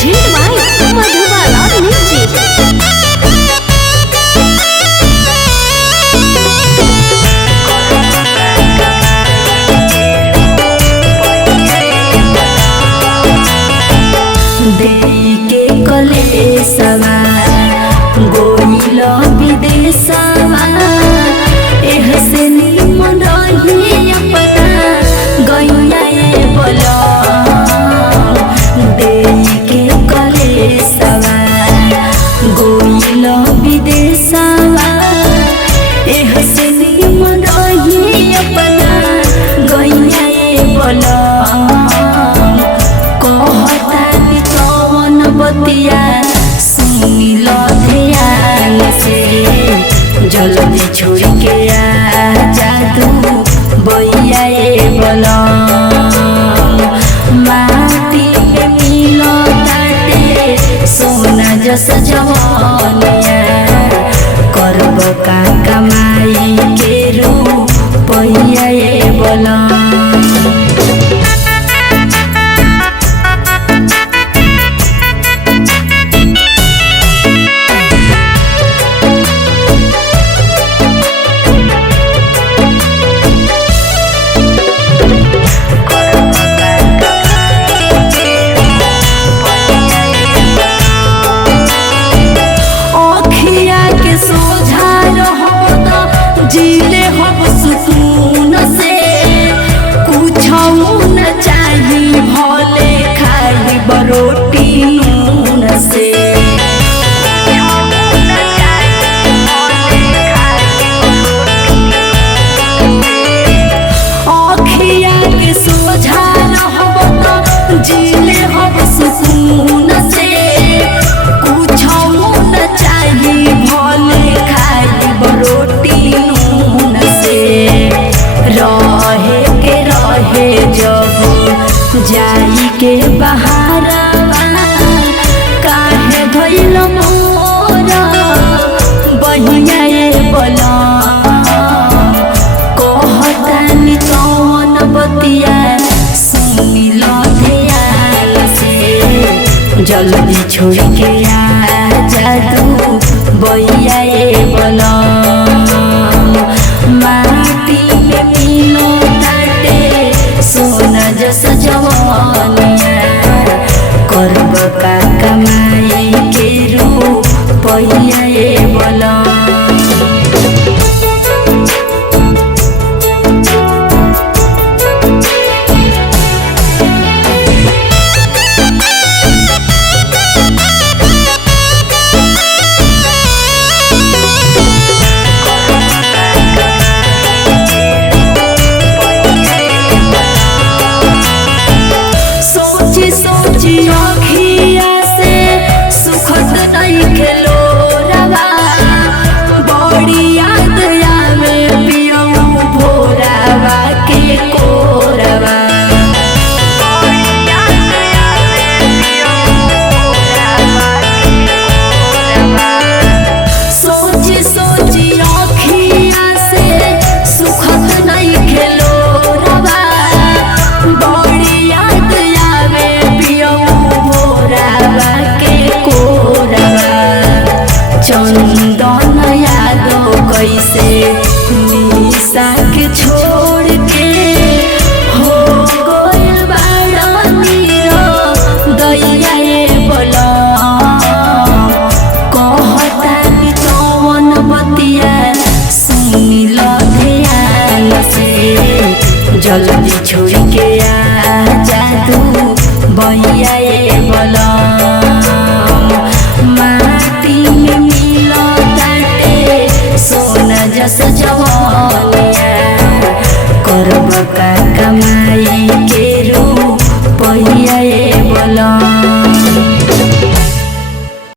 Presented by Madhubala Music. देई के कलेसवा गोइल विदेशवा एह से निमन रही अपना गैया ए बोला। देई के कलेसवा गोइल विदेशवा एह से निमन रही अपना गैया ए बोला। बतिया सुनिल ध्यान से जल्दी छोड़ के आ जादू बैया ए बोला। माटी में मिलो ताटे सोना जस जवानिया करब का कमाई के रूपया ए बोला। जीले हम सुकून से कुछ न चाहिए भले खाई बरोटी नून से। अखिया के सोझा रहब त जीले हम सुकून से कुछ न चाहिए भले खाई बरोटी रहे के रहे जब जाई के बहारवा काहे धइल मोर बहिया ए बोला। कहतानी कौन बतिया सुनिल ध्यान से जल्दी छोड़ के आ जादू बैया ए बोला। माटी में मिलो ताटे सोना जस जवानिया करब का कमाई के रूपया ए बोला। सोची अखिया से सुखद नहीं खेलो रवा बड़ी याद आवे पियऊ भोरावा के कोरवा। सोची सोची अखिया से सुखद नहीं खेलो रवा बड़ी याद चंदन यादव कैसे निशा के छोड़ के हो गइल बाड़ा नीरो दैया ए बोला। कहतानी कौन बतिया सुनिल ध्यान से जल्दी छोड़ के आ जादू बैया ए बोला। माटी में मिलो ताटे सोना जस जवा